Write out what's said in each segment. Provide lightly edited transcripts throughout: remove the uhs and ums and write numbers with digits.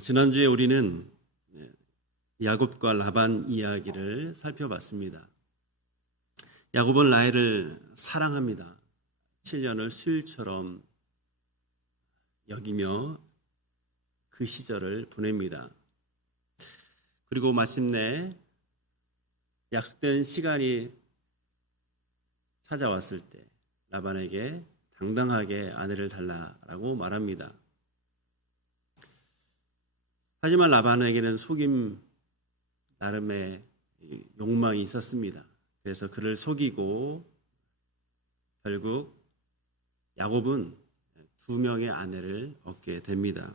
지난주에 우리는 야곱과 라반 이야기를 살펴봤습니다. 야곱은 라헬을 사랑합니다. 7년을 수일처럼 여기며 그 시절을 보냅니다. 그리고 마침내 약속된 시간이 찾아왔을 때 라반에게 당당하게 아내를 달라라고 말합니다. 하지만 라반에게는 속임 나름의 욕망이 있었습니다. 그래서 그를 속이고 결국 야곱은 2명의 아내를 얻게 됩니다.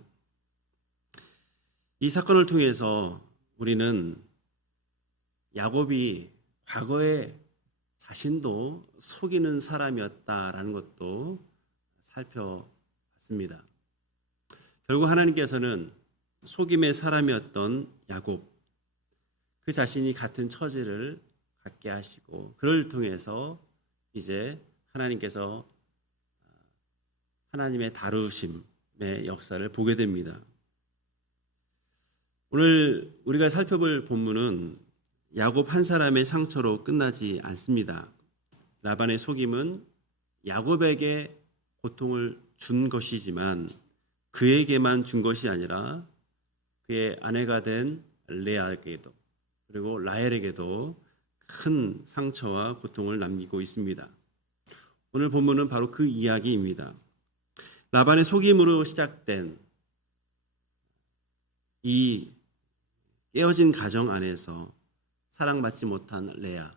이 사건을 통해서 우리는 야곱이 과거에 자신도 속이는 사람이었다라는 것도 살펴봤습니다. 결국 하나님께서는 속임의 사람이었던 야곱, 그 자신이 같은 처지를 갖게 하시고 그를 통해서 이제 하나님께서 하나님의 다루심의 역사를 보게 됩니다. 오늘 우리가 살펴볼 본문은 야곱 한 사람의 상처로 끝나지 않습니다. 라반의 속임은 야곱에게 고통을 준 것이지만 그에게만 준 것이 아니라 그의 아내가 된 레아에게도 그리고 라헬에게도 큰 상처와 고통을 남기고 있습니다. 오늘 본문은 바로 그 이야기입니다. 라반의 속임으로 시작된 이 깨어진 가정 안에서 사랑받지 못한 레아를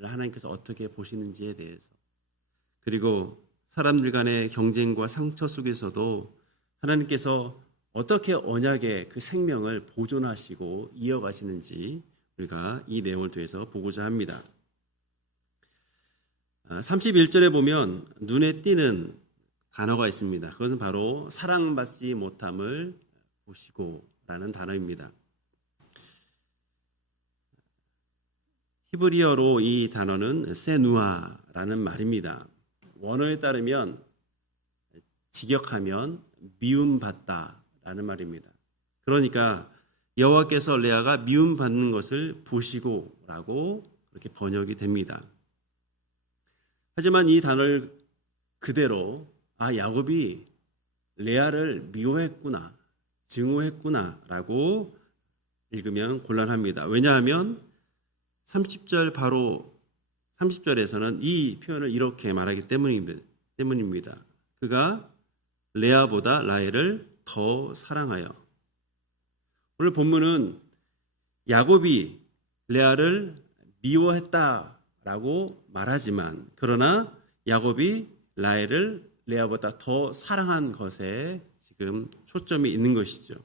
하나님께서 어떻게 보시는지에 대해서, 그리고 사람들 간의 경쟁과 상처 속에서도 하나님께서 어떻게 언약의 그 생명을 보존하시고 이어가시는지 우리가 이 내용을 통해서 보고자 합니다. 31절에 보면 눈에 띄는 단어가 있습니다. 그것은 바로 사랑받지 못함을 보시고 라는 단어입니다. 히브리어로 이 단어는 세누아라는 말입니다. 원어에 따르면 직역하면 미움받다라는 말입니다. 그러니까 여호와께서 레아가 미움받는 것을 보시고라고 그렇게 번역이 됩니다. 하지만 이 단어를 그대로 야곱이 레아를 미워했구나, 증오했구나라고 읽으면 곤란합니다. 왜냐하면 30절 바로 30절에서는 이 표현을 이렇게 말하기 때문입니다. 그가 레아보다 라헬을 더 사랑하여. 오늘 본문은 야곱이 레아를 미워했다라고 말하지만 그러나 야곱이 라헬을 레아보다 더 사랑한 것에 지금 초점이 있는 것이죠.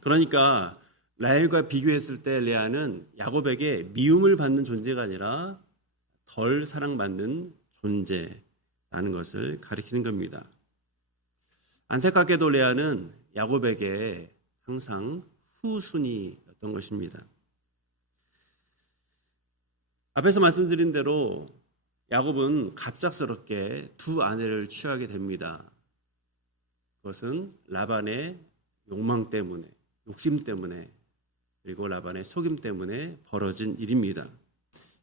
그러니까 라헬과 비교했을 때 레아는 야곱에게 미움을 받는 존재가 아니라 덜 사랑받는 존재라는 것을 가리키는 겁니다. 안타깝게도 레아는 야곱에게 항상 후순위였던 것입니다. 앞에서 말씀드린 대로 야곱은 갑작스럽게 2 아내를 취하게 됩니다. 그것은 라반의 욕망 때문에, 욕심 때문에, 그리고 라반의 속임 때문에 벌어진 일입니다.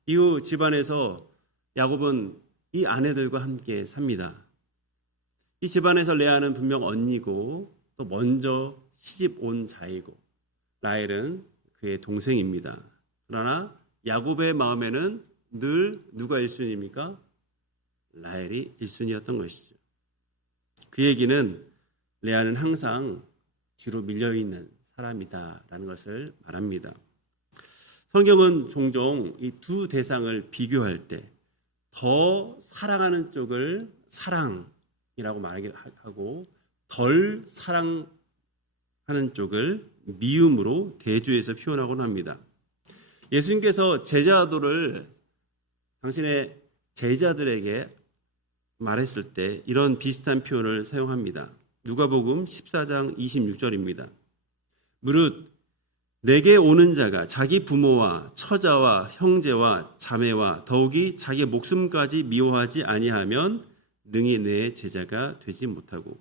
이후 집안에서 야곱은 이 아내들과 함께 삽니다. 이 집안에서 레아는 분명 언니고 또 먼저 시집 온 자이고 라헬은 그의 동생입니다. 그러나 야곱의 마음에는 늘 누가 1순위입니까? 라헬이 1순위였던 것이죠. 그 얘기는 레아는 항상 뒤로 밀려있는 사람이다라는 것을 말합니다. 성경은 종종 이 2 대상을 비교할 때 더 사랑하는 쪽을 사랑이라고 말하고 덜 사랑하는 쪽을 미움으로 대조해서 표현하곤 합니다. 예수님께서 제자도를 당신의 제자들에게 말했을 때 이런 비슷한 표현을 사용합니다. 누가복음 14장 26절입니다. 무릇 내게 오는 자가 자기 부모와 처자와 형제와 자매와 더욱이 자기 목숨까지 미워하지 아니하면 능히 내 제자가 되지 못하고.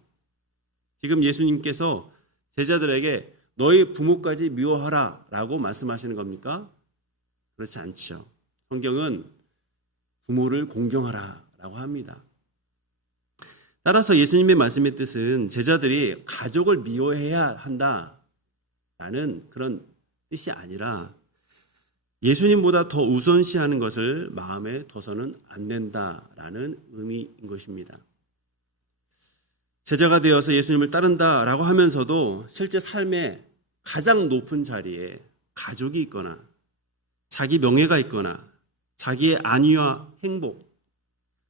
지금 예수님께서 제자들에게 너희 부모까지 미워하라 라고 말씀하시는 겁니까? 그렇지 않죠. 성경은 부모를 공경하라 라고 합니다. 따라서 예수님의 말씀의 뜻은 제자들이 가족을 미워해야 한다라는 그런 뜻이 아니라 예수님보다 더 우선시하는 것을 마음에 둬서는 안 된다라는 의미인 것입니다. 제자가 되어서 예수님을 따른다라고 하면서도 실제 삶의 가장 높은 자리에 가족이 있거나 자기 명예가 있거나 자기의 안위와 행복,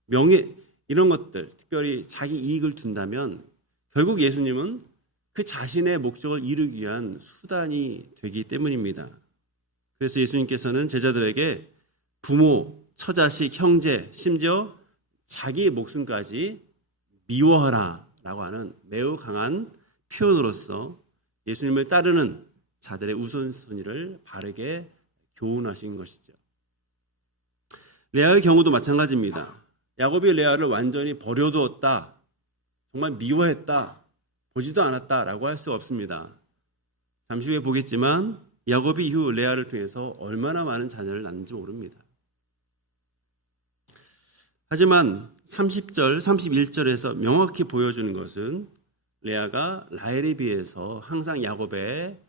명예 이런 것들, 특별히 자기 이익을 둔다면 결국 예수님은 그 자신의 목적을 이루기 위한 수단이 되기 때문입니다. 그래서 예수님께서는 제자들에게 부모, 처자식, 형제, 심지어 자기의 목숨까지 미워하라 라고 하는 매우 강한 표현으로서 예수님을 따르는 자들의 우선순위를 바르게 교훈하신 것이죠. 레아의 경우도 마찬가지입니다. 야곱이 레아를 완전히 버려두었다, 정말 미워했다, 보지도 않았다라고 할 수 없습니다. 잠시 후에 보겠지만 야곱이 이후 레아를 통해서 얼마나 많은 자녀를 낳는지 모릅니다. 하지만 30절, 31절에서 명확히 보여주는 것은 레아가 라헬에 비해서 항상 야곱의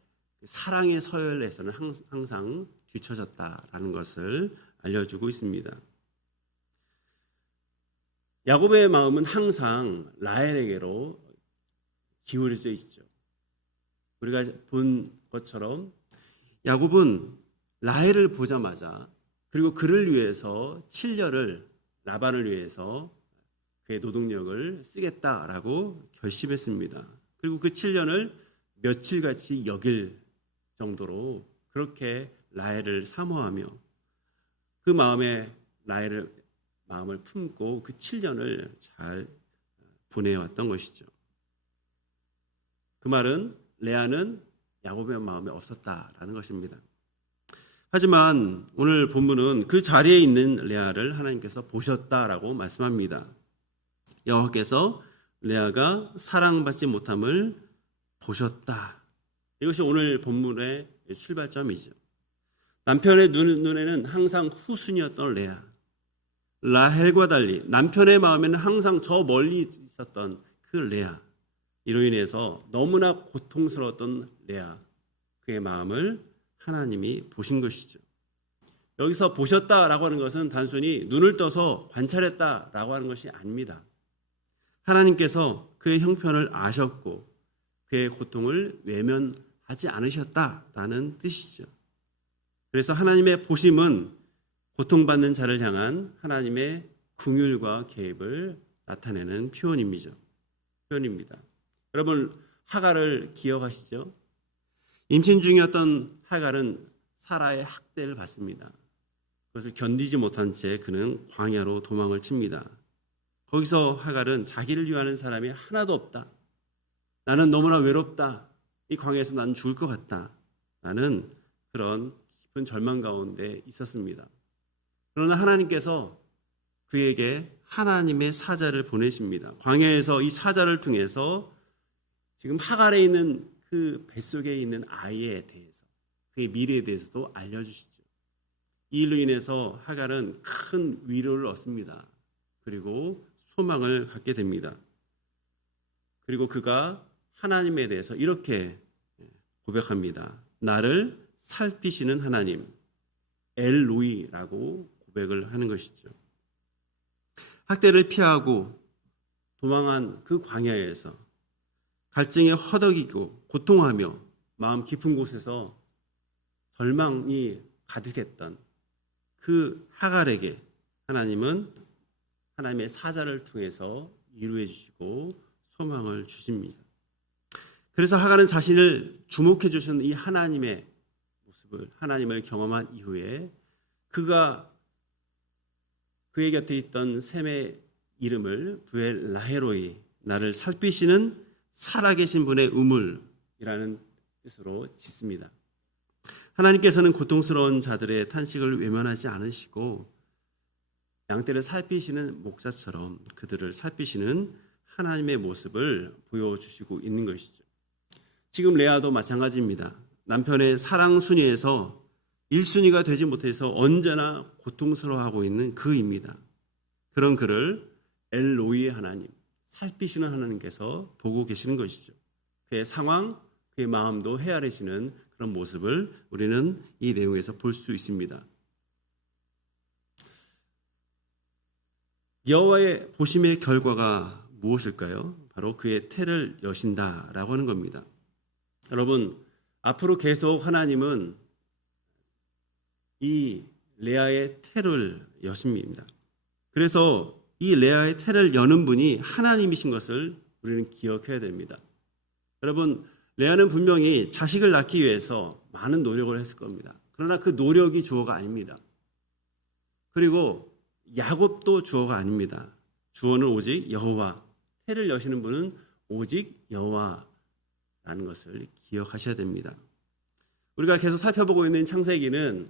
사랑의 서열에서는 항상 뒤처졌다라는 것을 알려주고 있습니다. 야곱의 마음은 항상 라헬에게로 기울여져 있죠. 우리가 본 것처럼 야곱은 라헬을 보자마자 그리고 그를 위해서 7년을 라반을 위해서 그의 노동력을 쓰겠다라고 결심했습니다. 그리고 그 7년을 며칠같이 여길 정도로 그렇게 라헬을 사모하며 그 마음에 라헬을 마음을 품고 그 7년을 잘 보내왔던 것이죠. 그 말은 레아는 야곱의 마음에 없었다라는 것입니다. 하지만 오늘 본문은 그 자리에 있는 레아를 하나님께서 보셨다라고 말씀합니다. 여호와께서 레아가 사랑받지 못함을 보셨다. 이것이 오늘 본문의 출발점이죠. 남편의 눈에는 항상 후순이었던 레아. 라헬과 달리 남편의 마음에는 항상 저 멀리 있었던 그 레아. 이로 인해서 너무나 고통스러웠던 레아. 그의 마음을 하나님이 보신 것이죠. 여기서 보셨다라고 하는 것은 단순히 눈을 떠서 관찰했다라고 하는 것이 아닙니다. 하나님께서 그의 형편을 아셨고 그의 고통을 외면하지 않으셨다라는 뜻이죠. 그래서 하나님의 보심은 고통받는 자를 향한 하나님의 긍휼과 개입을 나타내는 표현입니다. 여러분, 하갈을 기억하시죠? 임신 중이었던 하갈은 사라의 학대를 받습니다. 그것을 견디지 못한 채 그는 광야로 도망을 칩니다. 거기서 하갈은 자기를 위하는 사람이 하나도 없다. 나는 너무나 외롭다. 이 광야에서 나는 죽을 것 같다. 라는 그런 깊은 절망 가운데 있었습니다. 그러나 하나님께서 그에게 하나님의 사자를 보내십니다. 광야에서 이 사자를 통해서 지금 하갈에 있는 그 뱃속에 있는 아이에 대해서 그의 미래에 대해서도 알려주시죠. 이 일로 인해서 하갈은 큰 위로를 얻습니다. 그리고 소망을 갖게 됩니다. 그리고 그가 하나님에 대해서 이렇게 고백합니다. 나를 살피시는 하나님, 엘로이라고 고백을 하는 것이죠. 학대를 피하고 도망한 그 광야에서 갈증에 허덕이고 고통하며 마음 깊은 곳에서 절망이 가득했던 그 하갈에게 하나님은 하나님의 사자를 통해서 위로해 주시고 소망을 주십니다. 그래서 하갈은 자신을 주목해 주시는 이 하나님의 모습을, 하나님을 경험한 이후에 그가 그의 곁에 있던 셈의 이름을 부엘 라헤로이, 나를 살피시는 살아계신 분의 우물이라는 뜻으로 짓습니다. 하나님께서는 고통스러운 자들의 탄식을 외면하지 않으시고 양떼를 살피시는 목자처럼 그들을 살피시는 하나님의 모습을 보여주시고 있는 것이죠. 지금 레아도 마찬가지입니다. 남편의 사랑 순위에서 1순위가 되지 못해서 언제나 고통스러워하고 있는 그입니다. 그런 그를 엘로이의 하나님, 살피시는 하나님께서 보고 계시는 것이죠. 그의 상황, 그의 마음도 헤아리시는 그런 모습을 우리는 이 내용에서 볼 수 있습니다. 여호와의 보심의 결과가 무엇일까요? 바로 그의 태를 여신다라고 하는 겁니다. 여러분, 앞으로 계속 하나님은 이 레아의 태를 여십니다. 그래서 이 레아의 태를 여는 분이 하나님이신 것을 우리는 기억해야 됩니다. 여러분, 레아는 분명히 자식을 낳기 위해서 많은 노력을 했을 겁니다. 그러나 그 노력이 주어가 아닙니다. 그리고 야곱도 주어가 아닙니다. 주어는 오직 여호와, 태를 여시는 분은 오직 여호와라는 것을 기억하셔야 됩니다. 우리가 계속 살펴보고 있는 창세기는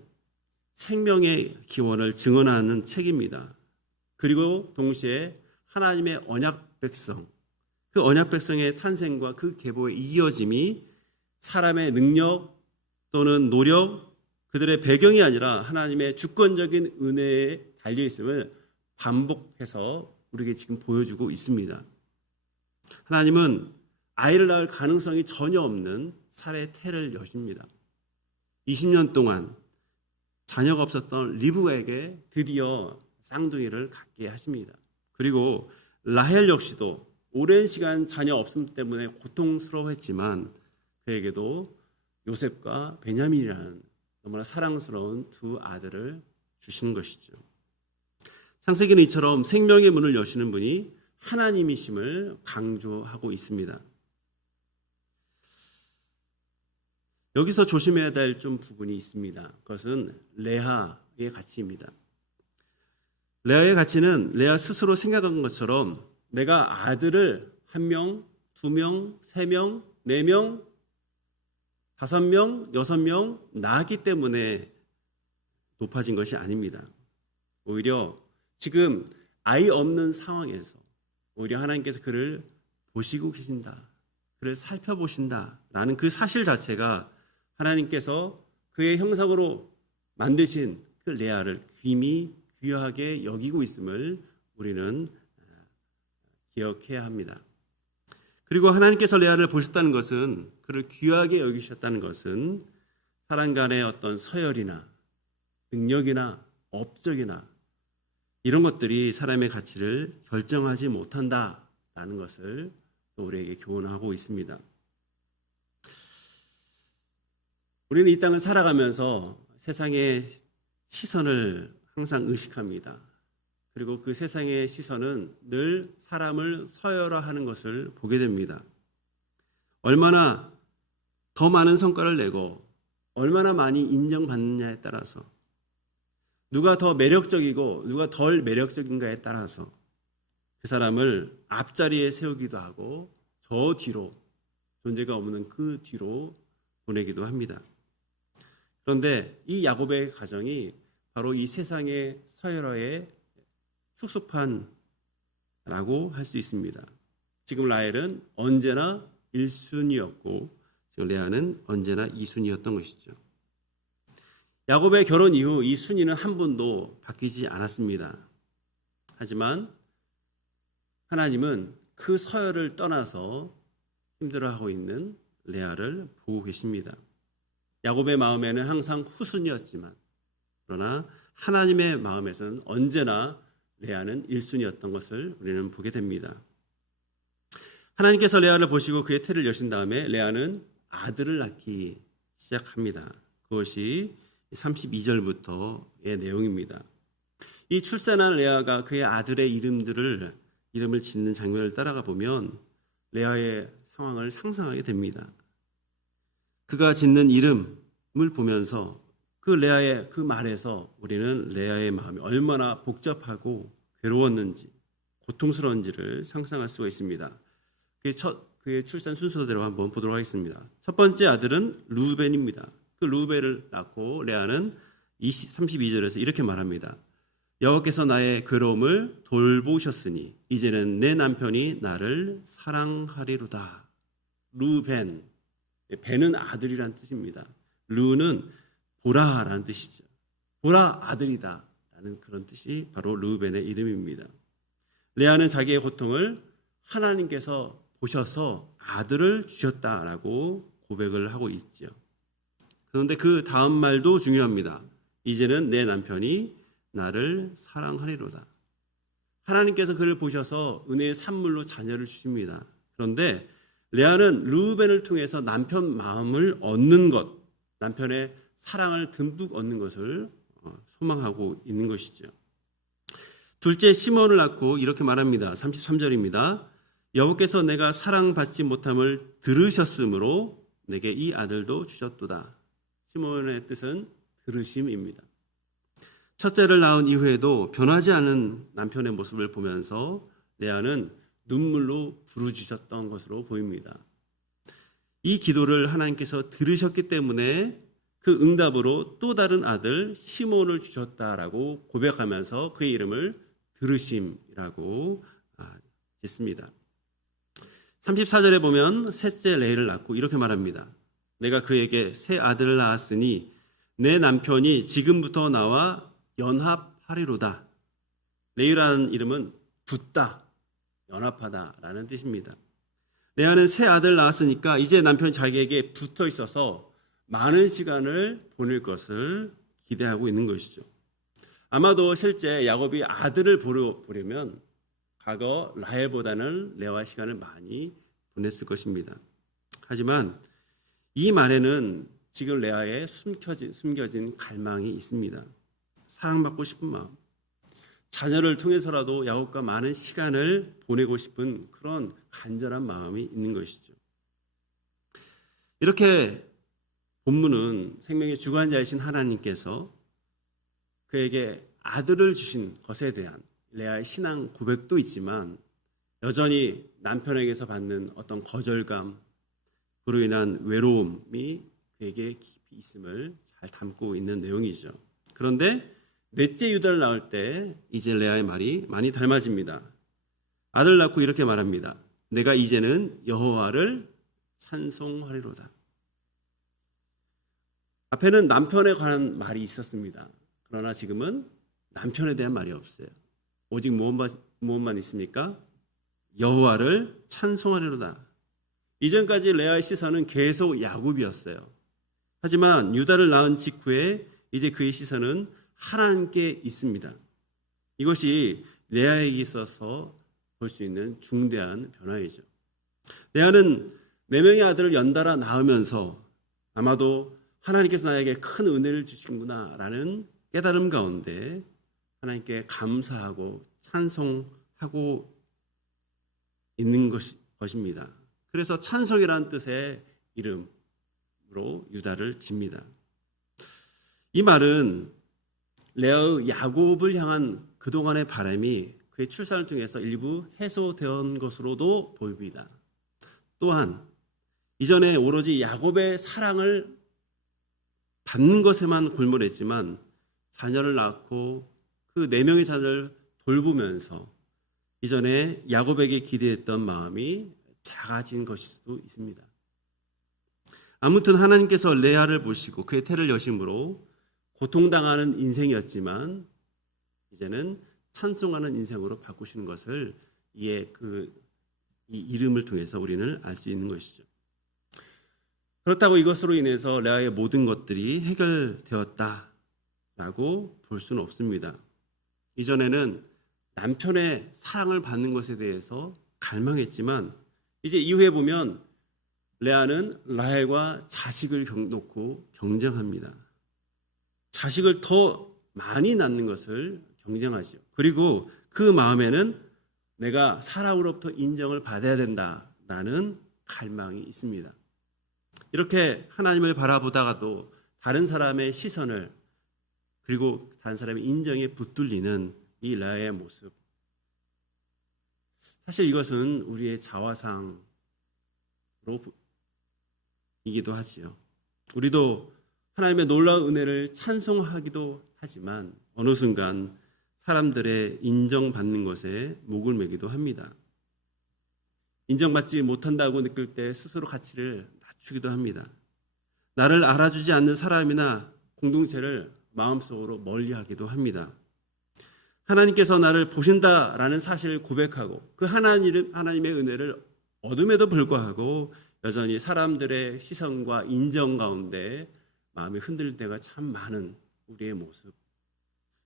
생명의 기원을 증언하는 책입니다. 그리고 동시에 하나님의 언약 백성, 그 언약 백성의 탄생과 그 계보의 이어짐이 사람의 능력 또는 노력, 그들의 배경이 아니라 하나님의 주권적인 은혜에 달려있음을 반복해서 우리에게 지금 보여주고 있습니다. 하나님은 아이를 낳을 가능성이 전혀 없는 사라의 태를 여십니다. 20년 동안 자녀가 없었던 리브가에게 드디어 쌍둥이를 갖게 하십니다. 그리고 라헬 역시도 오랜 시간 자녀 없음 때문에 고통스러워했지만 그에게도 요셉과 베냐민이라는 너무나 사랑스러운 두 아들을 주시는 것이죠. 창세기는 이처럼 생명의 문을 여시는 분이 하나님이심을 강조하고 있습니다. 여기서 조심해야 될 좀 부분이 있습니다. 그것은 레아의 가치입니다. 레아의 가치는 레아 스스로 생각한 것처럼 내가 아들을 1명, 2명, 3명, 4명, 5명, 6명 낳았기 때문에 높아진 것이 아닙니다. 오히려 지금 아이 없는 상황에서 오히려 하나님께서 그를 보시고 계신다, 그를 살펴보신다라는 그 사실 자체가 하나님께서 그의 형상으로 만드신 그 레아를 귀하게 여기고 있음을 우리는 기억해야 합니다. 그리고 하나님께서 레아를 보셨다는 것은, 그를 귀하게 여기셨다는 것은 사람 간의 어떤 서열이나 능력이나 업적이나 이런 것들이 사람의 가치를 결정하지 못한다라는 것을 또 우리에게 교훈하고 있습니다. 우리는 이 땅을 살아가면서 세상의 시선을 항상 의식합니다. 그리고 그 세상의 시선은 늘 사람을 서열화하는 것을 보게 됩니다. 얼마나 더 많은 성과를 내고 얼마나 많이 인정받느냐에 따라서, 누가 더 매력적이고 누가 덜 매력적인가에 따라서 그 사람을 앞자리에 세우기도 하고 저 뒤로, 존재가 없는 그 뒤로 보내기도 합니다. 그런데 이 야곱의 가정이 바로 이 세상의 서열화의 축소판라고 할 수 있습니다. 지금 라헬은 언제나 1순위였고 지금 레아는 언제나 2순위였던 것이죠. 야곱의 결혼 이후 이 순위는 한 번도 바뀌지 않았습니다. 하지만 하나님은 그 서열을 떠나서 힘들어하고 있는 레아를 보고 계십니다. 야곱의 마음에는 항상 후순위였지만 그러나 하나님의 마음에서는 언제나 레아는 1순위였던 것을 우리는 보게 됩니다. 하나님께서 레아를 보시고 그의 태를 여신 다음에 레아는 아들을 낳기 시작합니다. 그것이 32절부터의 내용입니다. 이 출산한 레아가 그의 아들의 이름을 짓는 장면을 따라가 보면 레아의 상황을 상상하게 됩니다. 그가 짓는 이름을 보면서 그 레아의 그 말에서 우리는 레아의 마음이 얼마나 복잡하고 괴로웠는지, 고통스러운지를 상상할 수가 있습니다. 그의 출산 순서대로 한번 보도록 하겠습니다. 첫 번째 아들은 루벤입니다. 그 루벤을 낳고 레아는 32절에서 이렇게 말합니다. 여호와께서 나의 괴로움을 돌보셨으니 이제는 내 남편이 나를 사랑하리로다. 루벤, 배는 아들이란 뜻입니다. 르우는 보라라는 뜻이죠. 보라 아들이다 라는 그런 뜻이 바로 르우벤의 이름입니다. 레아는 자기의 고통을 하나님께서 보셔서 아들을 주셨다라고 고백을 하고 있죠. 그런데 그 다음 말도 중요합니다. 이제는 내 남편이 나를 사랑하리로다. 하나님께서 그를 보셔서 은혜의 산물로 자녀를 주십니다. 그런데 레아는 르우벤을 통해서 남편 마음을 얻는 것, 남편의 사랑을 듬뿍 얻는 것을 소망하고 있는 것이죠. 둘째 시몬을 낳고 이렇게 말합니다. 33절입니다. 여호와께서 내가 사랑받지 못함을 들으셨으므로 내게 이 아들도 주셨도다. 시몬의 뜻은 들으심입니다. 첫째를 낳은 이후에도 변하지 않은 남편의 모습을 보면서 레아는 눈물로 부르짖었던 것으로 보입니다. 이 기도를 하나님께서 들으셨기 때문에 그 응답으로 또 다른 아들 시몬을 주셨다라고 고백하면서 그의 이름을 들으심이라고 짓습니다. 34절에 보면 셋째 레이를 낳고 이렇게 말합니다. 내가 그에게 새 아들을 낳았으니 내 남편이 지금부터 나와 연합하리로다. 레이라는 이름은 붙다, 연합하다라는 뜻입니다. 레아는 새 아들 낳았으니까 이제 남편 자기에게 붙어 있어서 많은 시간을 보낼 것을 기대하고 있는 것이죠. 아마도 실제 야곱이 아들을 보려면 과거 라헬보다는 레아와 시간을 많이 보냈을 것입니다. 하지만 이 말에는 지금 레아의 숨겨진 갈망이 있습니다. 사랑받고 싶은 마음, 자녀를 통해서라도 야곱과 많은 시간을 보내고 싶은 그런 간절한 마음이 있는 것이죠. 이렇게 본문은 생명의 주관자이신 하나님께서 그에게 아들을 주신 것에 대한 레아의 신앙 고백도 있지만 여전히 남편에게서 받는 어떤 거절감, 그로 인한 외로움이 그에게 깊이 있음을 잘 담고 있는 내용이죠. 그런데 넷째 유다를 낳을 때 이제 레아의 말이 많이 닮아집니다. 아들 낳고 이렇게 말합니다. 내가 이제는 여호와를 찬송하리로다. 앞에는 남편에 관한 말이 있었습니다. 그러나 지금은 남편에 대한 말이 없어요. 오직 무엇만 있습니까? 여호와를 찬송하리로다. 이전까지 레아의 시선은 계속 야곱이었어요. 하지만 유다를 낳은 직후에 이제 그의 시선은 하나님께 있습니다. 이것이 레아에게 있어서 볼 수 있는 중대한 변화이죠. 레아는 4명의 아들을 연달아 낳으면서 아마도 하나님께서 나에게 큰 은혜를 주시는구나 라는 깨달음 가운데 하나님께 감사하고 찬송하고 있는 것입니다. 그래서 찬송이라는 뜻의 이름으로 유다를 집니다. 이 말은 레아의 야곱을 향한 그동안의 바람이 그의 출산을 통해서 일부 해소된 것으로도 보입니다. 또한 이전에 오로지 야곱의 사랑을 받는 것에만 골몰했지만 자녀를 낳고 그 4명의 자녀를 돌보면서 이전에 야곱에게 기대했던 마음이 작아진 것일 수도 있습니다. 아무튼 하나님께서 레아를 보시고 그의 태를 여심으로 고통당하는 인생이었지만 이제는 찬송하는 인생으로 바꾸시는 것을 이 이름을 통해서 우리는 알 수 있는 것이죠. 그렇다고 이것으로 인해서 레아의 모든 것들이 해결되었다라고 볼 수는 없습니다. 이전에는 남편의 사랑을 받는 것에 대해서 갈망했지만 이제 이후에 보면 레아는 라헬과 자식을 놓고 경쟁합니다. 자식을 더 많이 낳는 것을 경쟁하죠. 그리고 그 마음에는 내가 사람으로부터 인정을 받아야 된다라는 갈망이 있습니다. 이렇게 하나님을 바라보다가도 다른 사람의 시선을 그리고 다른 사람의 인정에 붙들리는 이 레아의 모습. 사실 이것은 우리의 자화상이기도 하지요. 우리도 하나님의 놀라운 은혜를 찬송하기도 하지만 어느 순간 사람들의 인정받는 것에 목을 매기도 합니다. 인정받지 못한다고 느낄 때 스스로 가치를 주기도 합니다. 나를 알아주지 않는 사람이나 공동체를 마음속으로 멀리하기도 합니다. 하나님께서 나를 보신다라는 사실을 고백하고 그 하나님의 은혜를 얻음에도 불구하고 여전히 사람들의 시선과 인정 가운데 마음이 흔들릴 때가 참 많은 우리의 모습,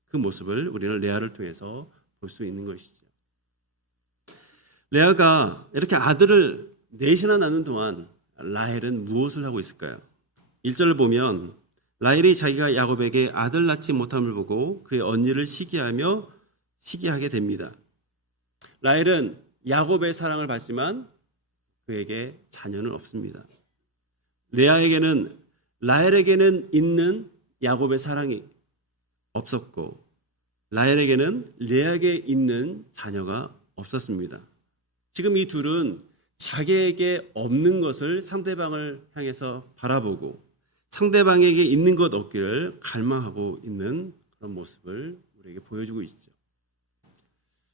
그 모습을 우리는 레아를 통해서 볼 수 있는 것이죠. 레아가 이렇게 아들을 넷이나 낳는 동안 라헬은 무엇을 하고 있을까요? 1절을 보면 라헬이 자기가 야곱에게 아들 낳지 못함을 보고 그의 언니를 시기하게 됩니다. 라헬은 야곱의 사랑을 받지만 그에게 자녀는 없습니다. 라헬에게는 있는 야곱의 사랑이 없었고 라헬에게는 레아에게 있는 자녀가 없었습니다. 지금 이 둘은 자기에게 없는 것을 상대방을 향해서 바라보고 상대방에게 있는 것 얻기를 갈망하고 있는 그런 모습을 우리에게 보여주고 있죠.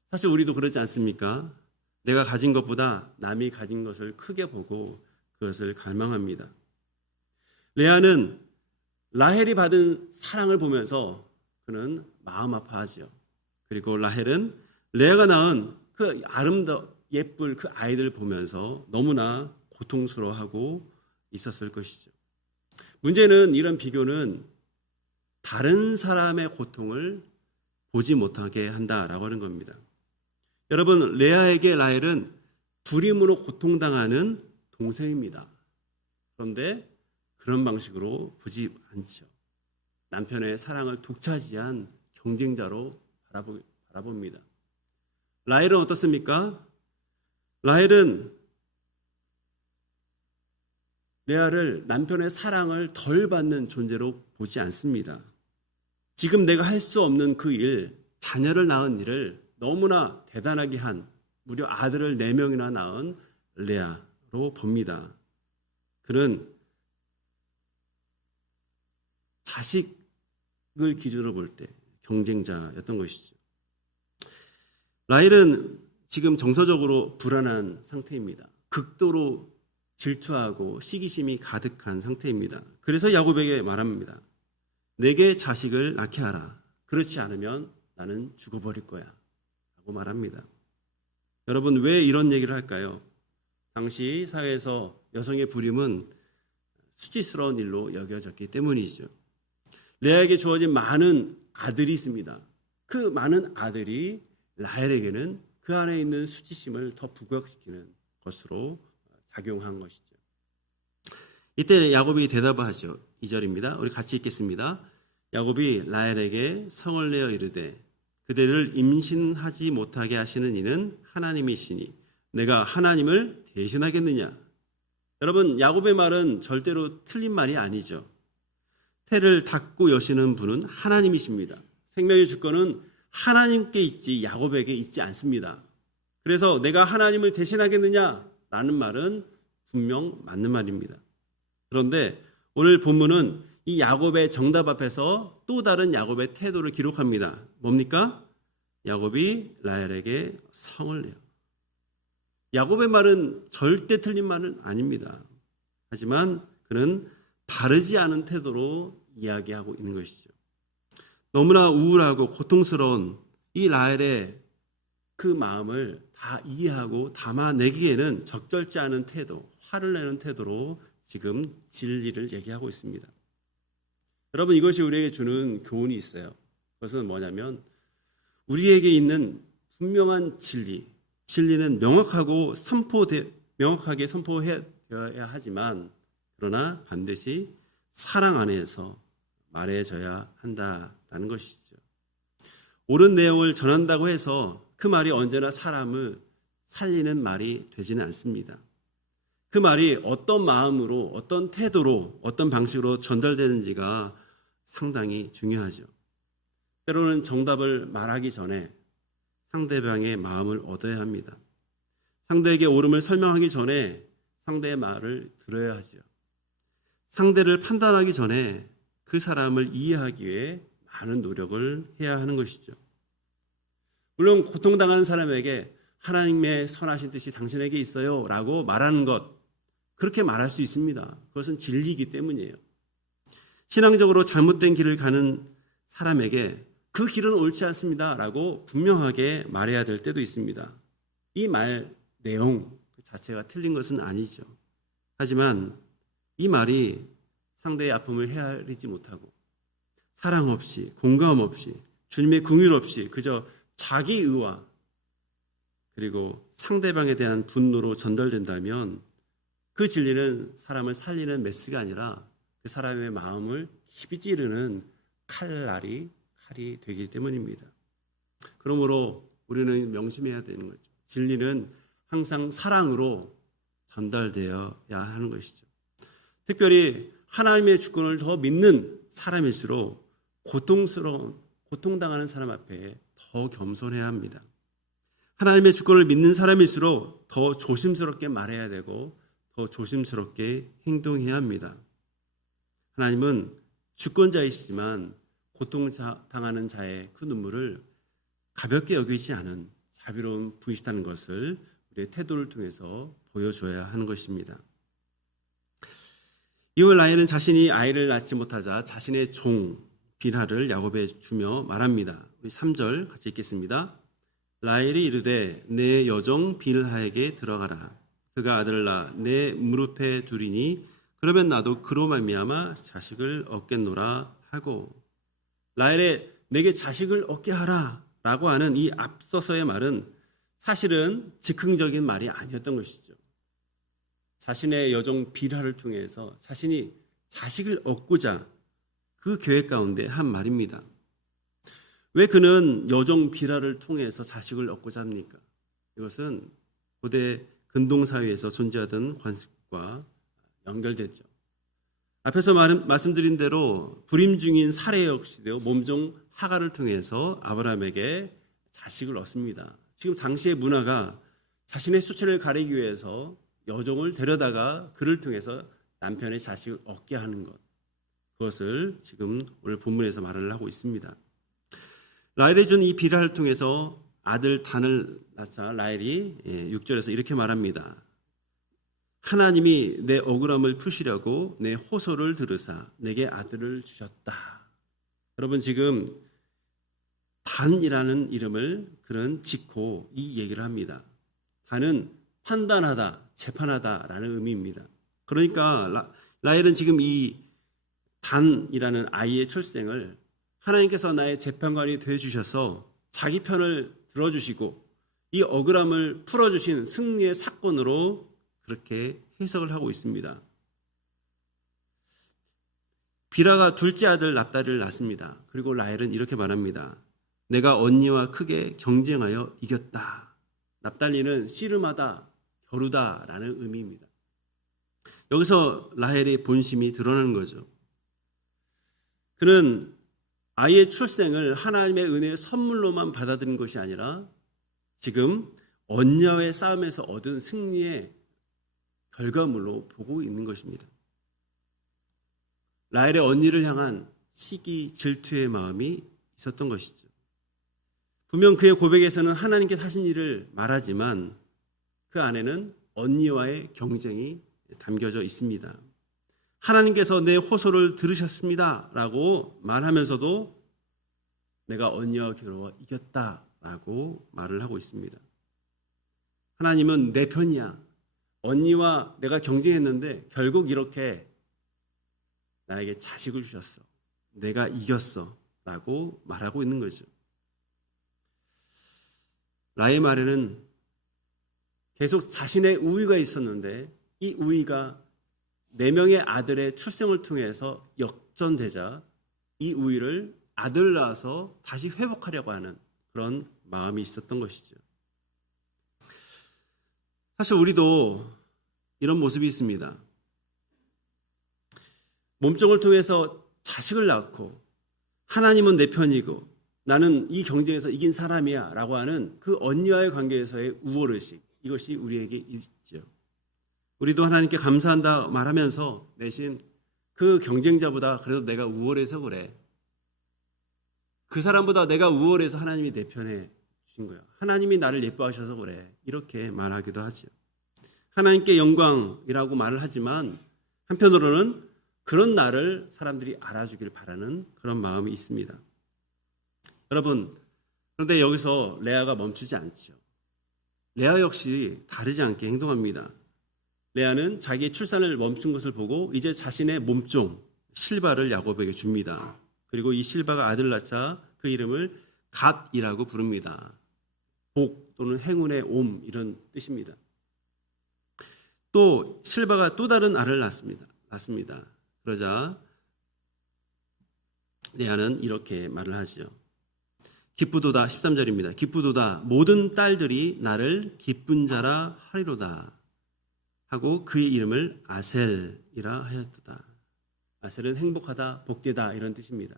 사실 우리도 그렇지 않습니까? 내가 가진 것보다 남이 가진 것을 크게 보고 그것을 갈망합니다. 레아는 라헬이 받은 사랑을 보면서 그는 마음 아파하죠. 그리고 라헬은 레아가 낳은 그 예쁠 그 아이들을 보면서 너무나 고통스러워하고 있었을 것이죠. 문제는 이런 비교는 다른 사람의 고통을 보지 못하게 한다라고 하는 겁니다. 여러분, 레아에게 라헬은 불임으로 고통당하는 동생입니다. 그런데 그런 방식으로 보지 않죠. 남편의 사랑을 독차지한 경쟁자로 바라봅니다. 라헬은 어떻습니까? 라헬은 레아를 남편의 사랑을 덜 받는 존재로 보지 않습니다. 지금 내가 할 수 없는 그 일, 자녀를 낳은 일을 너무나 대단하게 한 무려 아들을 4명이나 낳은 레아로 봅니다. 그는 자식을 기준으로 볼 때 경쟁자였던 것이죠. 라헬은 지금 정서적으로 불안한 상태입니다. 극도로 질투하고 시기심이 가득한 상태입니다. 그래서 야곱에게 말합니다. 내게 자식을 낳게 하라. 그렇지 않으면 나는 죽어버릴 거야. 라고 말합니다. 여러분, 왜 이런 얘기를 할까요? 당시 사회에서 여성의 불임은 수치스러운 일로 여겨졌기 때문이죠. 레아에게 주어진 많은 아들이 있습니다. 그 많은 아들이 라헬에게는 그 안에 있는 수치심을 더 부각시키는 것으로 작용한 것이죠. 이때 야곱이 대답을 하죠. 2절입니다. 우리 같이 읽겠습니다. 야곱이 라헬에게 성을 내어 이르되 그대를 임신하지 못하게 하시는 이는 하나님이시니 내가 하나님을 대신하겠느냐. 여러분, 야곱의 말은 절대로 틀린 말이 아니죠. 태를 닫고 여시는 분은 하나님이십니다. 생명의 주권은 하나님께 있지 야곱에게 있지 않습니다. 그래서 내가 하나님을 대신하겠느냐라는 말은 분명 맞는 말입니다. 그런데 오늘 본문은 이 야곱의 정답 앞에서 또 다른 야곱의 태도를 기록합니다. 뭡니까? 야곱이 라헬에게 성을 내요. 야곱의 말은 절대 틀린 말은 아닙니다. 하지만 그는 바르지 않은 태도로 이야기하고 있는 것이죠. 너무나 우울하고 고통스러운 이 라헬의 그 마음을 다 이해하고 담아내기에는 적절치 않은 태도, 화를 내는 태도로 지금 진리를 얘기하고 있습니다. 여러분, 이것이 우리에게 주는 교훈이 있어요. 그것은 뭐냐면 우리에게 있는 분명한 진리는 명확하게 선포되어야 하지만 그러나 반드시 사랑 안에서 말해져야 한다라는 것이죠. 옳은 내용을 전한다고 해서 그 말이 언제나 사람을 살리는 말이 되지는 않습니다. 그 말이 어떤 마음으로, 어떤 태도로, 어떤 방식으로 전달되는지가 상당히 중요하죠. 때로는 정답을 말하기 전에 상대방의 마음을 얻어야 합니다. 상대에게 옳음을 설명하기 전에 상대의 말을 들어야 하죠. 상대를 판단하기 전에 그 사람을 이해하기 위해 많은 노력을 해야 하는 것이죠. 물론 고통당하는 사람에게 하나님의 선하신 뜻이 당신에게 있어요 라고 말하는 것, 그렇게 말할 수 있습니다. 그것은 진리이기 때문이에요. 신앙적으로 잘못된 길을 가는 사람에게 그 길은 옳지 않습니다 라고 분명하게 말해야 될 때도 있습니다. 이 말 내용 자체가 틀린 것은 아니죠. 하지만 이 말이 상대의 아픔을 헤아리지 못하고 사랑 없이, 공감 없이, 주님의 긍휼 없이 그저 자기 의와 그리고 상대방에 대한 분노로 전달된다면 그 진리는 사람을 살리는 메스가 아니라 그 사람의 마음을 깊이 찌르는 칼이 되기 때문입니다. 그러므로 우리는 명심해야 되는 거죠. 진리는 항상 사랑으로 전달되어야 하는 것이죠. 특별히 하나님의 주권을 더 믿는 사람일수록 고통당하는 사람 앞에 더 겸손해야 합니다. 하나님의 주권을 믿는 사람일수록 더 조심스럽게 말해야 되고 더 조심스럽게 행동해야 합니다. 하나님은 주권자이시지만 고통당하는 자의 그 눈물을 가볍게 여기지 않은 자비로운 분이시다는 것을 우리의 태도를 통해서 보여줘야 하는 것입니다. 이후 라헬은 자신이 아이를 낳지 못하자 자신의 종 빌하를 야곱에 주며 말합니다. 우리 3절 같이 읽겠습니다. 라헬이 이르되 내 여종 빌하에게 들어가라. 그가 아들을 낳아 내 무릎에 두리니 그러면 나도 그로 말미암아 자식을 얻겠노라 하고, 라헬의 내게 자식을 얻게 하라 라고 하는 이 앞서서의 말은 사실은 즉흥적인 말이 아니었던 것이죠. 자신의 여종 빌하를 통해서 자신이 자식을 얻고자 그 계획 가운데 한 말입니다. 왜 그는 여종 빌하를 통해서 자식을 얻고자 합니까? 이것은 고대 근동사회에서 존재하던 관습과 연결됐죠. 앞에서 말씀드린 대로 불임 중인 사례 역시도 몸종 하가를 통해서 아브라함에게 자식을 얻습니다. 지금 당시의 문화가 자신의 수치를 가리기 위해서 여종을 데려다가 그를 통해서 남편의 자식을 얻게 하는 것, 그것을 지금 오늘 본문에서 말을 하고 있습니다. 라헬이 준 이 빌하를 통해서 아들 단을 낳자 라헬이 6절에서 이렇게 말합니다. 하나님이 내 억울함을 푸시려고 내 호소를 들으사 내게 아들을 주셨다. 여러분, 지금 단이라는 이름을 그는 짓고 이 얘기를 합니다. 단은 판단하다, 재판하다라는 의미입니다. 그러니까 라헬은 지금 이 단이라는 아이의 출생을 하나님께서 나의 재판관이 되어주셔서 자기 편을 들어주시고 이 억울함을 풀어주신 승리의 사건으로 그렇게 해석을 하고 있습니다. 빌하가 둘째 아들 납달리를 낳습니다. 그리고 라헬은 이렇게 말합니다. 내가 언니와 크게 경쟁하여 이겼다. 납달리는 씨름하다, 겨루다라는 의미입니다. 여기서 라헬의 본심이 드러나는 거죠. 그는 아이의 출생을 하나님의 은혜의 선물로만 받아들인 것이 아니라 지금 언니와의 싸움에서 얻은 승리의 결과물로 보고 있는 것입니다. 라헬의 언니를 향한 시기, 질투의 마음이 있었던 것이죠. 분명 그의 고백에서는 하나님께 하신 일을 말하지만 그 안에는 언니와의 경쟁이 담겨져 있습니다. 하나님께서 내 호소를 들으셨습니다 라고 말하면서도 내가 언니와 겨루어 이겼다 라고 말을 하고 있습니다. 하나님은 내 편이야. 언니와 내가 경쟁했는데 결국 이렇게 나에게 자식을 주셨어. 내가 이겼어 라고 말하고 있는 거죠. 라헬의 말에는 계속 자신의 우위가 있었는데 이 우위가 4명의 아들의 출생을 통해서 역전되자 이 우위를 아들 낳아서 다시 회복하려고 하는 그런 마음이 있었던 것이죠. 사실 우리도 이런 모습이 있습니다. 몸종을 통해서 자식을 낳고 하나님은 내 편이고 나는 이 경쟁에서 이긴 사람이야 라고 하는 그 언니와의 관계에서의 우월의식, 이것이 우리에게 있죠. 우리도 하나님께 감사한다 말하면서 대신 그 경쟁자보다 그래도 내가 우월해서 그래. 그 사람보다 내가 우월해서 하나님이 내 편에 주신 거야. 하나님이 나를 예뻐하셔서 그래. 이렇게 말하기도 하죠. 하나님께 영광이라고 말을 하지만 한편으로는 그런 나를 사람들이 알아주길 바라는 그런 마음이 있습니다. 여러분, 그런데 여기서 레아가 멈추지 않죠. 레아 역시 다르지 않게 행동합니다. 레아는 자기의 출산을 멈춘 것을 보고 이제 자신의 몸종 실바를 야곱에게 줍니다. 그리고 이 실바가 아들을 낳자 그 이름을 갓이라고 부릅니다. 복 또는 행운의 옴 이런 뜻입니다. 또 실바가 또 다른 알을 낳습니다. 그러자 레아는 이렇게 말을 하죠. 기쁘도다 13절입니다. 기쁘도다 모든 딸들이 나를 기쁜 자라 하리로다 하고 그의 이름을 아셀이라 하였도다. 아셀은 행복하다, 복되다 이런 뜻입니다.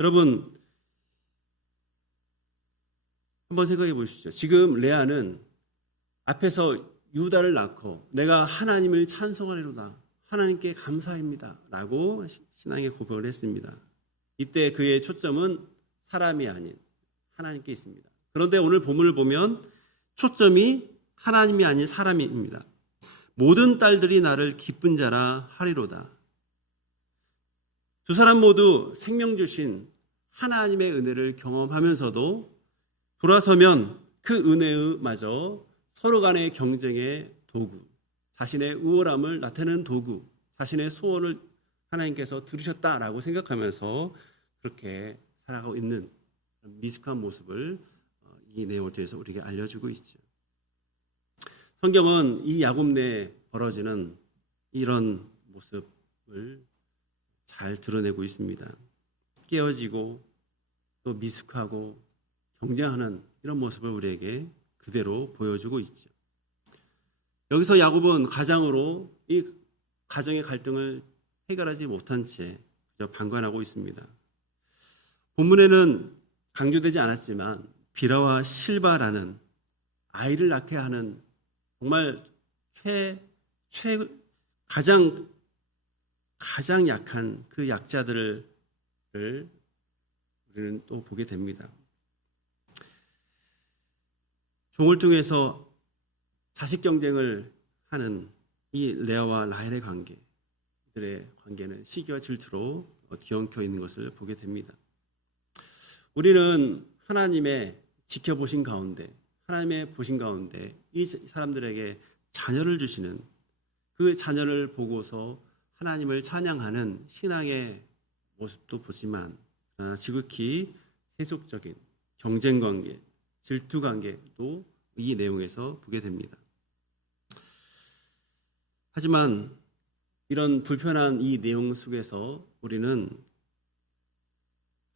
여러분 한번 생각해 보십시오. 지금 레아는 앞에서 유다를 낳고 내가 하나님을 찬송하리로다, 하나님께 감사합니다 라고 신앙의 고백을 했습니다. 이때 그의 초점은 사람이 아닌 하나님께 있습니다. 그런데 오늘 본문을 보면 초점이 하나님이 아닌 사람입니다. 모든 딸들이 나를 기쁜 자라 하리로다. 두 사람 모두 생명 주신 하나님의 은혜를 경험하면서도 돌아서면 그 은혜마저 서로 간의 경쟁의 도구, 자신의 우월함을 나타내는 도구, 자신의 소원을 하나님께서 들으셨다라고 생각하면서 그렇게 살아가고 있는 미숙한 모습을 이 내용을 통해서 우리에게 알려주고 있죠. 성경은 이 야곱 내에 벌어지는 이런 모습을 잘 드러내고 있습니다. 깨어지고 또 미숙하고 경쟁하는 이런 모습을 우리에게 그대로 보여주고 있죠. 여기서 야곱은 가장으로 이 가정의 갈등을 해결하지 못한 채 그저 방관하고 있습니다. 본문에는 강조되지 않았지만 비라와 실바라는 아이를 낳게 하는 정말 가장 약한 그 약자들을 우리는 또 보게 됩니다. 종을 통해서 자식 경쟁을 하는 이 레아와 라헬의 관계, 그들의 관계는 시기와 질투로 뒤엉켜 있는 것을 보게 됩니다. 우리는 하나님의 지켜보신 가운데, 하나님의 보신 가운데 이 사람들에게 자녀를 주시는 그 자녀를 보고서 하나님을 찬양하는 신앙의 모습도 보지만 지극히 세속적인 경쟁 관계, 질투 관계도 이 내용에서 보게 됩니다. 하지만 이런 불편한 이 내용 속에서 우리는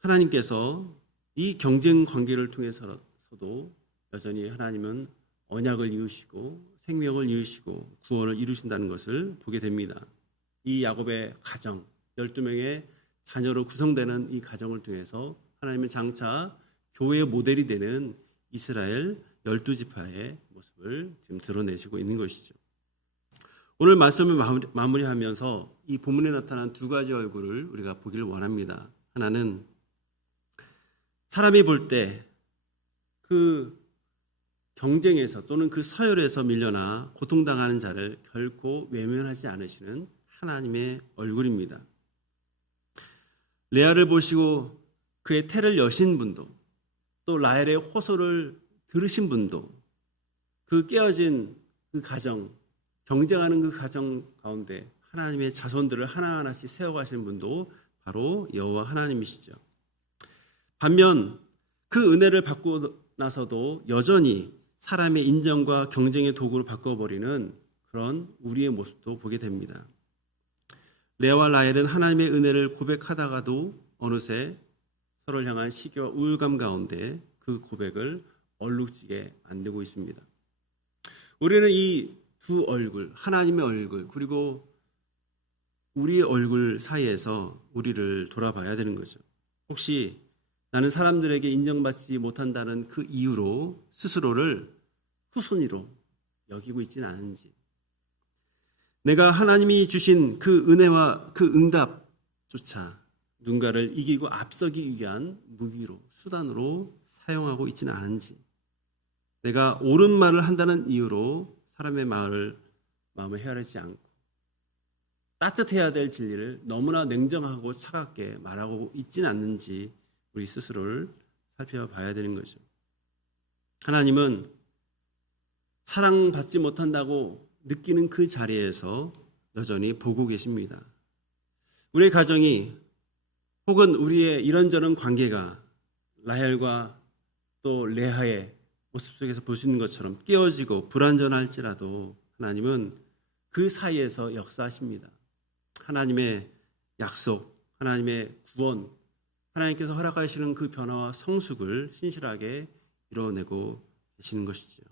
하나님께서 이 경쟁 관계를 통해서도 여전히 하나님은 언약을 이루시고 생명을 이루시고 구원을 이루신다는 것을 보게 됩니다. 이 야곱의 가정, 12명의 자녀로 구성되는 이 가정을 통해서 하나님은 장차 교회의 모델이 되는 이스라엘 12지파의 모습을 지금 드러내시고 있는 것이죠. 오늘 말씀을 마무리하면서 이 본문에 나타난 두 가지 얼굴을 우리가 보기를 원합니다. 하나는 사람이 볼 때 그 경쟁에서 또는 그 서열에서 밀려나 고통당하는 자를 결코 외면하지 않으시는 하나님의 얼굴입니다. 레아를 보시고 그의 태를 여신 분도, 또 라헬의 호소를 들으신 분도, 그 깨어진 그 가정, 경쟁하는 그 가정 가운데 하나님의 자손들을 하나하나씩 세워가시는 분도 바로 여호와 하나님이시죠. 반면 그 은혜를 받고 나서도 여전히 사람의 인정과 경쟁의 도구로 바꿔버리는 그런 우리의 모습도 보게 됩니다. 레아와 라헬은 하나님의 은혜를 고백하다가도 어느새 서로를 향한 시기와 우울감 가운데 그 고백을 얼룩지게 만들고 있습니다. 우리는 이 두 얼굴, 하나님의 얼굴 그리고 우리의 얼굴 사이에서 우리를 돌아봐야 되는 거죠. 혹시 나는 사람들에게 인정받지 못한다는 그 이유로 스스로를 후순위로 여기고 있지는 않은지, 내가 하나님이 주신 그 은혜와 그 응답조차 누군가를 이기고 앞서기 위한 무기로, 수단으로 사용하고 있지는 않은지, 내가 옳은 말을 한다는 이유로 사람의 마음을 헤아리지 않고 따뜻해야 될 진리를 너무나 냉정하고 차갑게 말하고 있지는 않는지 우리 스스로를 살펴봐야 되는 거죠. 하나님은 사랑받지 못한다고 느끼는 그 자리에서 여전히 보고 계십니다. 우리의 가정이 혹은 우리의 이런저런 관계가 라헬과 또 레아의 모습 속에서 볼 수 있는 것처럼 깨어지고 불완전할지라도 하나님은 그 사이에서 역사하십니다. 하나님의 약속, 하나님의 구원, 하나님께서 허락하시는 그 변화와 성숙을 신실하게 이뤄내고 계시는 것이죠.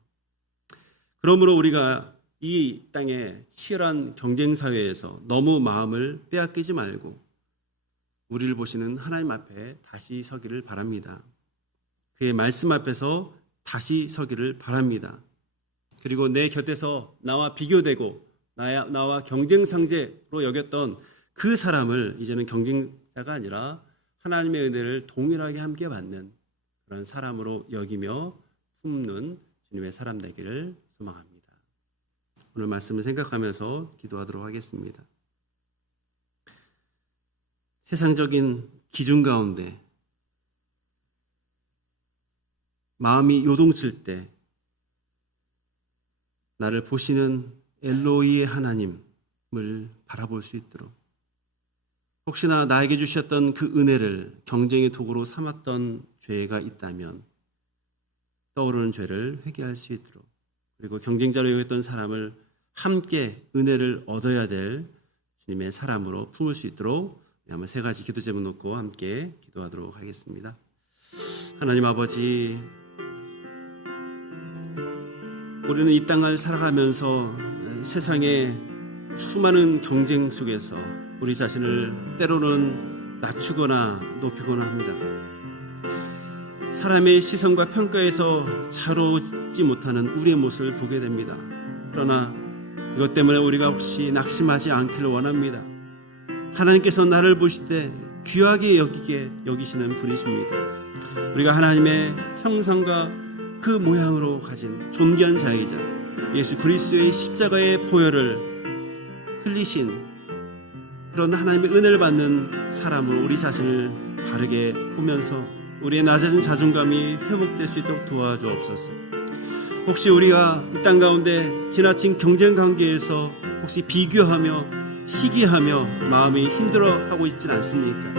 그러므로 우리가 이 땅의 치열한 경쟁 사회에서 너무 마음을 빼앗기지 말고 우리를 보시는 하나님 앞에 다시 서기를 바랍니다. 그의 말씀 앞에서 다시 서기를 바랍니다. 그리고 내 곁에서 나와 비교되고 나와 경쟁 상제로 여겼던 그 사람을 이제는 경쟁자가 아니라 하나님의 은혜를 동일하게 함께 받는 그런 사람으로 여기며 품는 주님의 사람 되기를 소망합니다. 오늘 말씀을 생각하면서 기도하도록 하겠습니다. 세상적인 기준 가운데 마음이 요동칠 때 나를 보시는 엘로이의 하나님을 바라볼 수 있도록, 혹시나 나에게 주셨던 그 은혜를 경쟁의 도구로 삼았던 죄가 있다면 떠오르는 죄를 회개할 수 있도록, 그리고 경쟁자로 여겼던 사람을 함께 은혜를 얻어야 될 주님의 사람으로 품을 수 있도록 한번 세 가지 기도 제목 놓고 함께 기도하도록 하겠습니다. 하나님 아버지, 우리는 이 땅을 살아가면서 세상의 수많은 경쟁 속에서 우리 자신을 때로는 낮추거나 높이거나 합니다. 사람의 시선과 평가에서 자로우지 못하는 우리의 모습을 보게 됩니다. 그러나 이것 때문에 우리가 혹시 낙심하지 않기를 원합니다. 하나님께서 나를 보실 때 귀하게 여기시는 분이십니다. 우리가 하나님의 형상과 그 모양으로 가진 존귀한 자이자 예수 그리스도의 십자가의 보혈을 흘리신 그런 하나님의 은혜를 받는 사람으로 우리 자신을 바르게 보면서 우리의 낮아진 자존감이 회복될 수 있도록 도와주옵소서. 혹시 우리가 이 땅 가운데 지나친 경쟁 관계에서 혹시 비교하며 시기하며 마음이 힘들어하고 있지는 않습니까?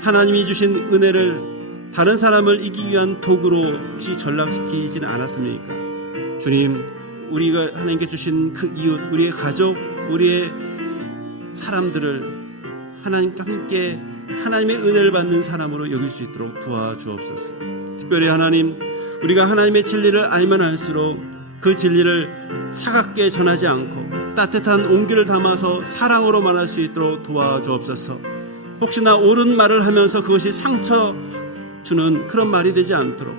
하나님이 주신 은혜를 다른 사람을 이기기 위한 도구로 혹시 전락시키지는 않았습니까? 주님, 우리가 하나님께 주신 그 이웃, 우리의 가족, 우리의 사람들을 하나님과 함께 하나님의 은혜를 받는 사람으로 여길 수 있도록 도와주옵소서. 특별히 하나님, 우리가 하나님의 진리를 알면 알수록 그 진리를 차갑게 전하지 않고 따뜻한 온기를 담아서 사랑으로 말할 수 있도록 도와주옵소서. 혹시나 옳은 말을 하면서 그것이 상처 주는 그런 말이 되지 않도록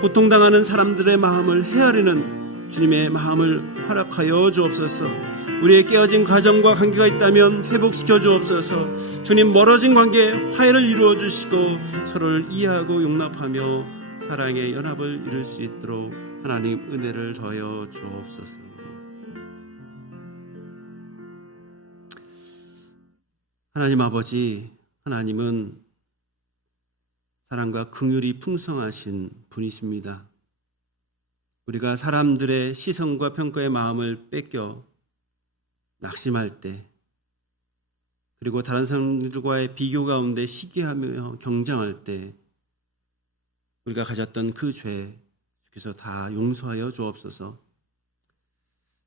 고통당하는 사람들의 마음을 헤아리는 주님의 마음을 허락하여 주옵소서. 우리의 깨어진 가정과 관계가 있다면 회복시켜 주옵소서. 주님, 멀어진 관계에 화해를 이루어 주시고 서로를 이해하고 용납하며 사랑의 연합을 이룰 수 있도록 하나님 은혜를 더하여 주옵소서. 하나님 아버지, 하나님은 사랑과 긍휼이 풍성하신 분이십니다. 우리가 사람들의 시선과 평가의 마음을 뺏겨 낙심할 때, 그리고 다른 사람들과의 비교 가운데 시기하며 경쟁할 때 우리가 가졌던 그 죄 주께서 다 용서하여 주옵소서.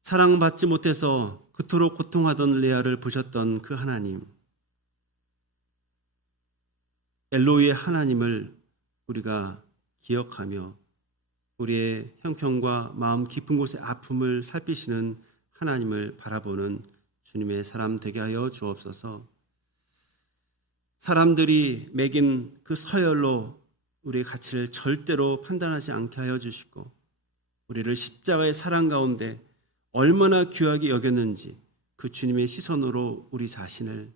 사랑받지 못해서 그토록 고통하던 레아를 보셨던 그 하나님, 엘로이의 하나님을 우리가 기억하며 우리의 형편과 마음 깊은 곳의 아픔을 살피시는 하나님을 바라보는 주님의 사람 되게 하여 주옵소서. 사람들이 매긴 그 서열로 우리의 가치를 절대로 판단하지 않게 하여 주시고, 우리를 십자가의 사랑 가운데 얼마나 귀하게 여겼는지 그 주님의 시선으로 우리 자신을,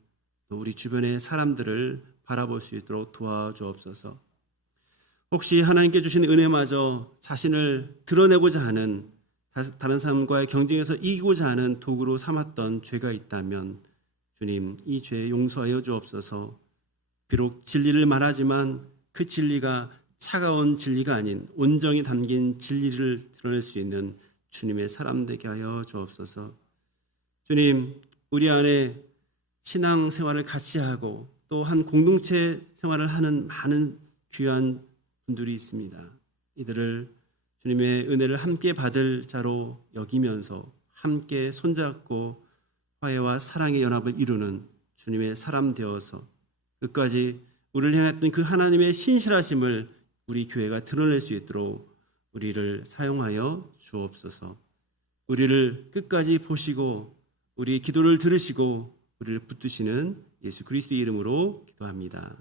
또 우리 주변의 사람들을 바라볼 수 있도록 도와주옵소서. 혹시 하나님께 주신 은혜마저 자신을 드러내고자 하는 다른 사람과의 경쟁에서 이기고자 하는 도구로 삼았던 죄가 있다면 주님, 이 죄 용서하여 주옵소서. 비록 진리를 말하지만 그 진리가 차가운 진리가 아닌 온정이 담긴 진리를 드러낼 수 있는 주님의 사람 되게 하여 주옵소서. 주님, 우리 안에 신앙 생활을 같이 하고 또 한 공동체 생활을 하는 많은 귀한 분들이 있습니다. 이들을 주님의 은혜를 함께 받을 자로 여기면서 함께 손잡고 화해와 사랑의 연합을 이루는 주님의 사람 되어서 끝까지 우리를 향했던 그 하나님의 신실하심을 우리 교회가 드러낼 수 있도록 우리를 사용하여 주옵소서. 우리를 끝까지 보시고 우리 기도를 들으시고 우리를 붙드시는 예수 그리스도의 이름으로 기도합니다.